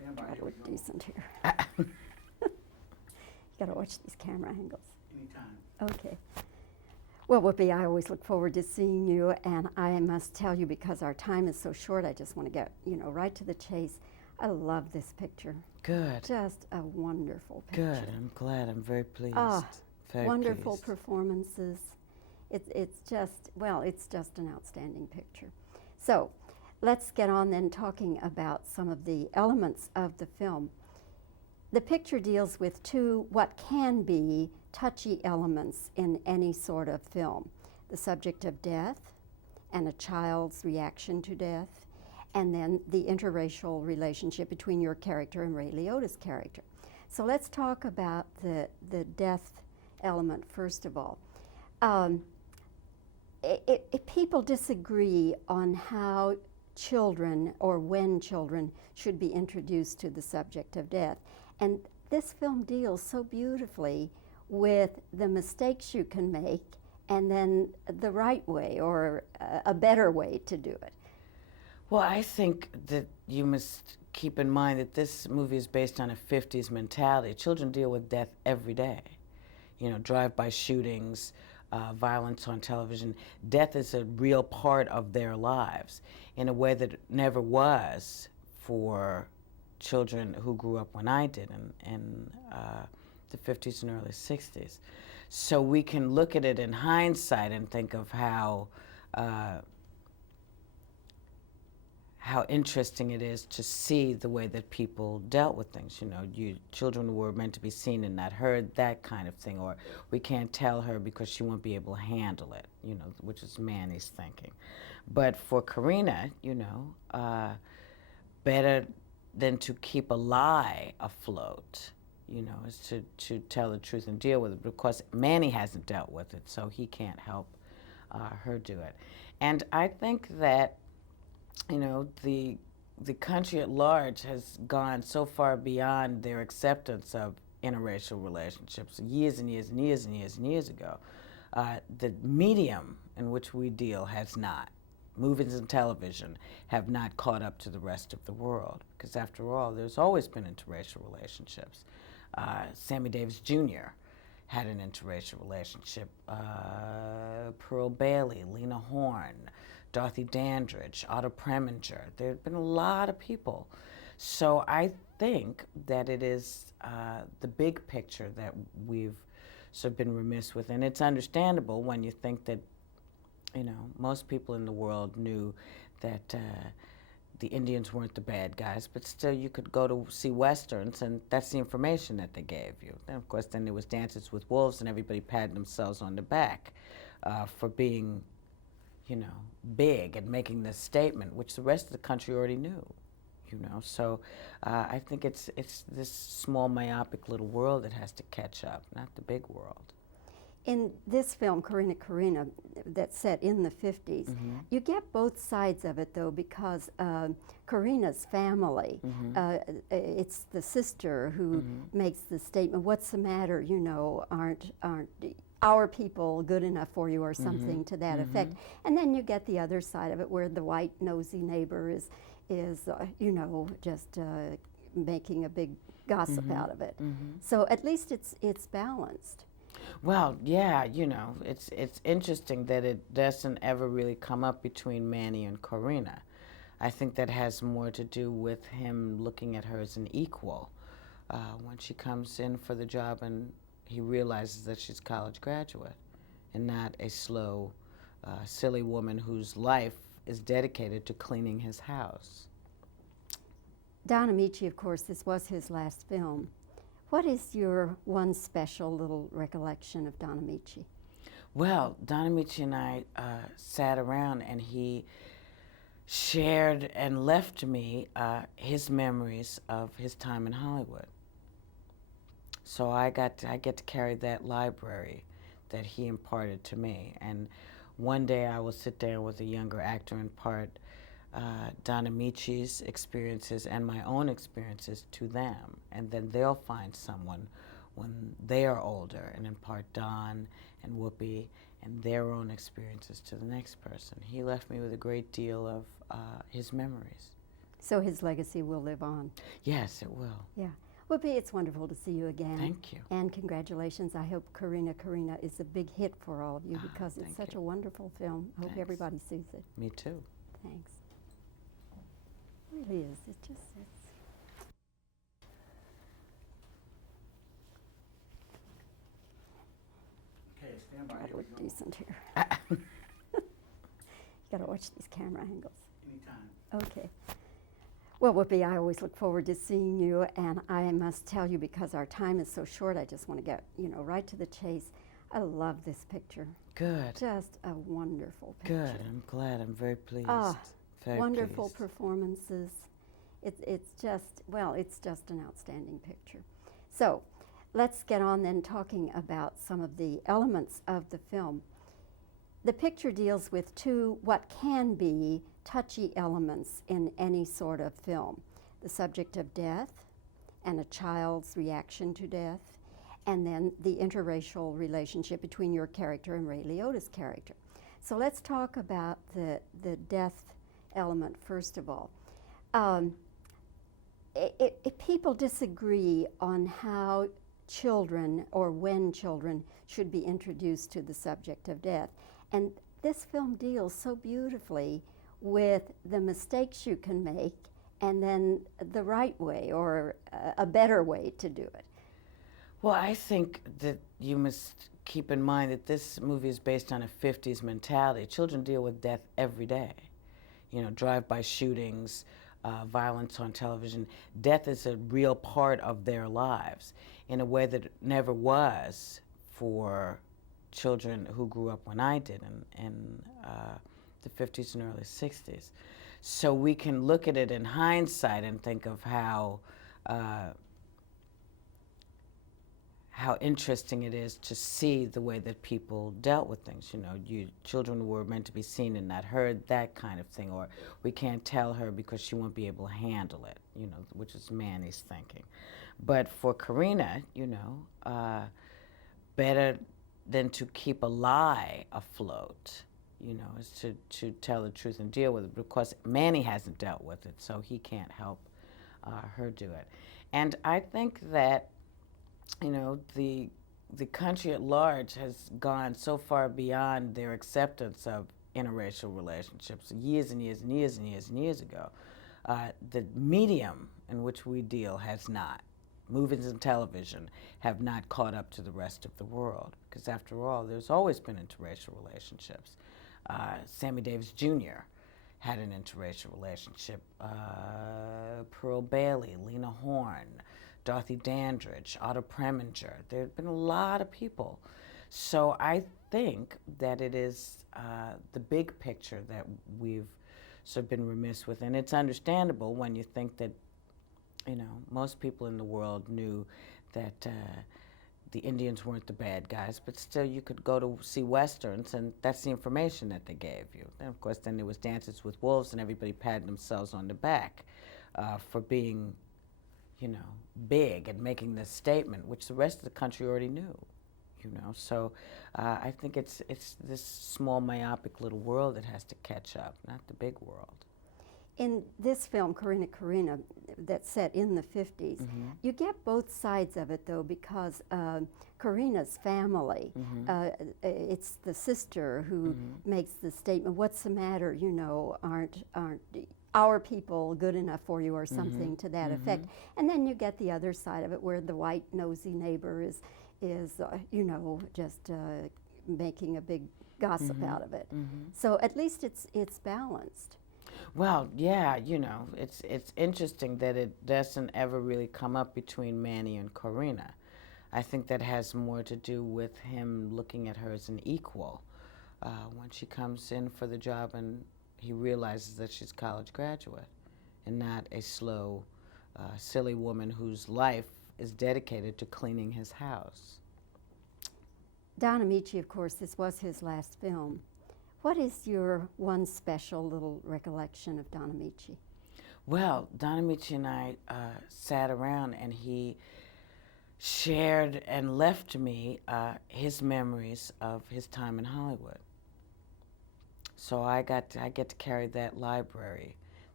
Try to look decent here. You gotta watch these camera angles. Anytime. Okay. Well, Whoopi, I always look forward to seeing you, and I must tell you, because our time is so short, I just want to get, right to the chase. I love this picture. Good. Just a wonderful picture. Good. I'm glad. I'm very pleased. Very Wonderful pleased. performances. It's just an outstanding picture. So let's get on then talking about some of the elements of the film. The picture deals with two what can be touchy elements in any sort of film: the subject of death and a child's reaction to death, and then the interracial relationship between your character and Ray Liotta's character. So let's talk about the death element first of all. People disagree on how children or when children should be introduced to the subject of death. And this film deals so beautifully with the mistakes you can make and then the right way or a better way to do it. Well, I think that you must keep in mind that this movie is based on a 50s mentality. Children deal with death every day. Drive-by shootings, violence on television. Death is a real part of their lives in a way that it never was for children who grew up when I did in the 50s and early 60s. So we can look at it in hindsight and think of how interesting it is to see the way that people dealt with things. Children were meant to be seen and not heard, that kind of thing. Or we can't tell her because she won't be able to handle it, which is Manny's thinking. But for Corrina, better than to keep a lie afloat, is to tell the truth and deal with it. Because Manny hasn't dealt with it, so he can't help her do it. And I think that the country at large has gone so far beyond their acceptance of interracial relationships years and years and years and years and years ago. The medium in which we deal has not. Movies and television have not caught up to the rest of the world, because after all, there's always been interracial relationships. Sammy Davis Jr. had an interracial relationship. Pearl Bailey, Lena Horne, Dorothy Dandridge, Otto Preminger. There have been a lot of people. So I think that it is the big picture that we've sort of been remiss with. And it's understandable when you think that, most people in the world knew that the Indians weren't the bad guys, but still you could go to see Westerns and that's the information that they gave you. And of course then there was Dances with Wolves and everybody patted themselves on the back for being big and making this statement, which the rest of the country already knew, So I think it's this small, myopic little world that has to catch up, not the big world. In this film, Corrina, that's set in the 50s, you get both sides of it, though, because Corrina's family, it's the sister who makes the statement, "What's the matter, aren't our people good enough for you," or something to that effect. And then you get the other side of it where the white nosy neighbor is just making a big gossip out of it. So at least it's balanced. Well, yeah, it's interesting that it doesn't ever really come up between Manny and Corrina. I think that has more to do with him looking at her as an equal. When she comes in for the job and he realizes that she's a college graduate and not a slow, silly woman whose life is dedicated to cleaning his house. Don Amici, of course, this was his last film. What is your one special little recollection of Don Amici? Well, Don Amici and I sat around and he shared and left me his memories of his time in Hollywood. So I get to carry that library that he imparted to me. And one day I will sit down with a younger actor and impart Don Amici's experiences and my own experiences to them. And then they'll find someone when they are older and impart Don and Whoopi and their own experiences to the next person. He left me with a great deal of his memories. So his legacy will live on. Yes, it will. Yeah. Whoopi, it's wonderful to see you again. Thank you. And congratulations. I hope Corrina is a big hit for all of you because it's such a wonderful film. I hope Thanks. everybody sees it. Me too. Thanks. It really is. It's Okay, stand by. gotta Here we look go. decent here. You gotta watch these camera angles. Anytime. Okay. Well, Whoopi, I always look forward to seeing you, and I must tell you, because our time is so short, I just want to get, right to the chase. I love this picture. Good. Just a wonderful picture. Good. I'm glad. I'm very pleased. Very Wonderful pleased. performances. It's just an outstanding picture. So, let's get on then talking about some of the elements of the film. The picture deals with two what can be touchy elements in any sort of film: the subject of death and a child's reaction to death, and then the interracial relationship between your character and Ray Liotta's character. So let's talk about the death element first of all. People disagree on how children or when children should be introduced to the subject of death. And this film deals so beautifully with the mistakes you can make and then the right way or a better way to do it. Well, I think that you must keep in mind that this movie is based on a 50s mentality. Children deal with death every day. Drive-by shootings, violence on television. Death is a real part of their lives in a way that it never was for children who grew up when I did in the 50s and early 60s. So we can look at it in hindsight and think of how interesting it is to see the way that people dealt with things. Children were meant to be seen and not heard, that kind of thing. Or we can't tell her because she won't be able to handle it, which is Manny's thinking. But for Corrina, better than to keep a lie afloat, is to tell the truth and deal with it. Because Manny hasn't dealt with it, so he can't help her do it. And I think that the country at large has gone so far beyond their acceptance of interracial relationships years and years and years and years and years ago. The medium in which we deal has not. Movies and television have not caught up to the rest of the world, because after all, there's always been interracial relationships. Sammy Davis Jr. had an interracial relationship. Pearl Bailey, Lena Horne, Dorothy Dandridge, Otto Preminger. There have been a lot of people. So I think that it is the big picture that we've sort of been remiss with. And it's understandable when you think that, most people in the world knew that the Indians weren't the bad guys, but still you could go to see Westerns and that's the information that they gave you. And of course then there was Dances with Wolves and everybody patted themselves on the back for being big and making this statement, which the rest of the country already knew, So I think it's this small, myopic little world that has to catch up, not the big world. In this film, Corrina, that's set in the 50s, you get both sides of it, though, because Corrina's family, it's the sister who makes the statement, "What's the matter, aren't our people good enough for you," or something to that effect. And then you get the other side of it where the white nosy neighbor is just making a big gossip out of it. So at least it's balanced. Well, yeah, it's interesting that it doesn't ever really come up between Manny and Corrina. I think that has more to do with him looking at her as an equal. When she comes in for the job and he realizes that she's a college graduate and not a slow, silly woman whose life is dedicated to cleaning his house. Don Amici, of course, this was his last film. What is your one special little recollection of Don Amici? Well, Don Amici and I sat around and he shared and left me his memories of his time in Hollywood. So I get to carry that library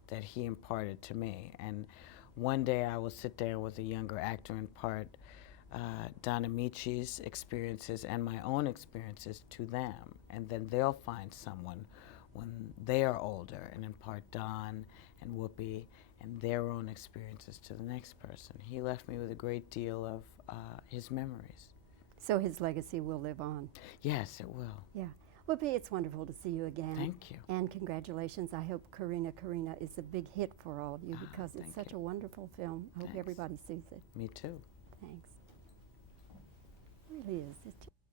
that he imparted to me. And one day I will sit down with a younger actor and impart Don Amici's experiences and my own experiences to them, and then they'll find someone when they are older and impart Don and Whoopi and their own experiences to the next person. He left me with a great deal of his memories. So his legacy will live on. Yes, it will. Yeah. Whoopi, it's wonderful to see you again. Thank you. And congratulations. I hope Corrina is a big hit for all of you because it's thank such you. a wonderful film. I hope Thanks. everybody sees it. Me too. Thanks. It really is. It's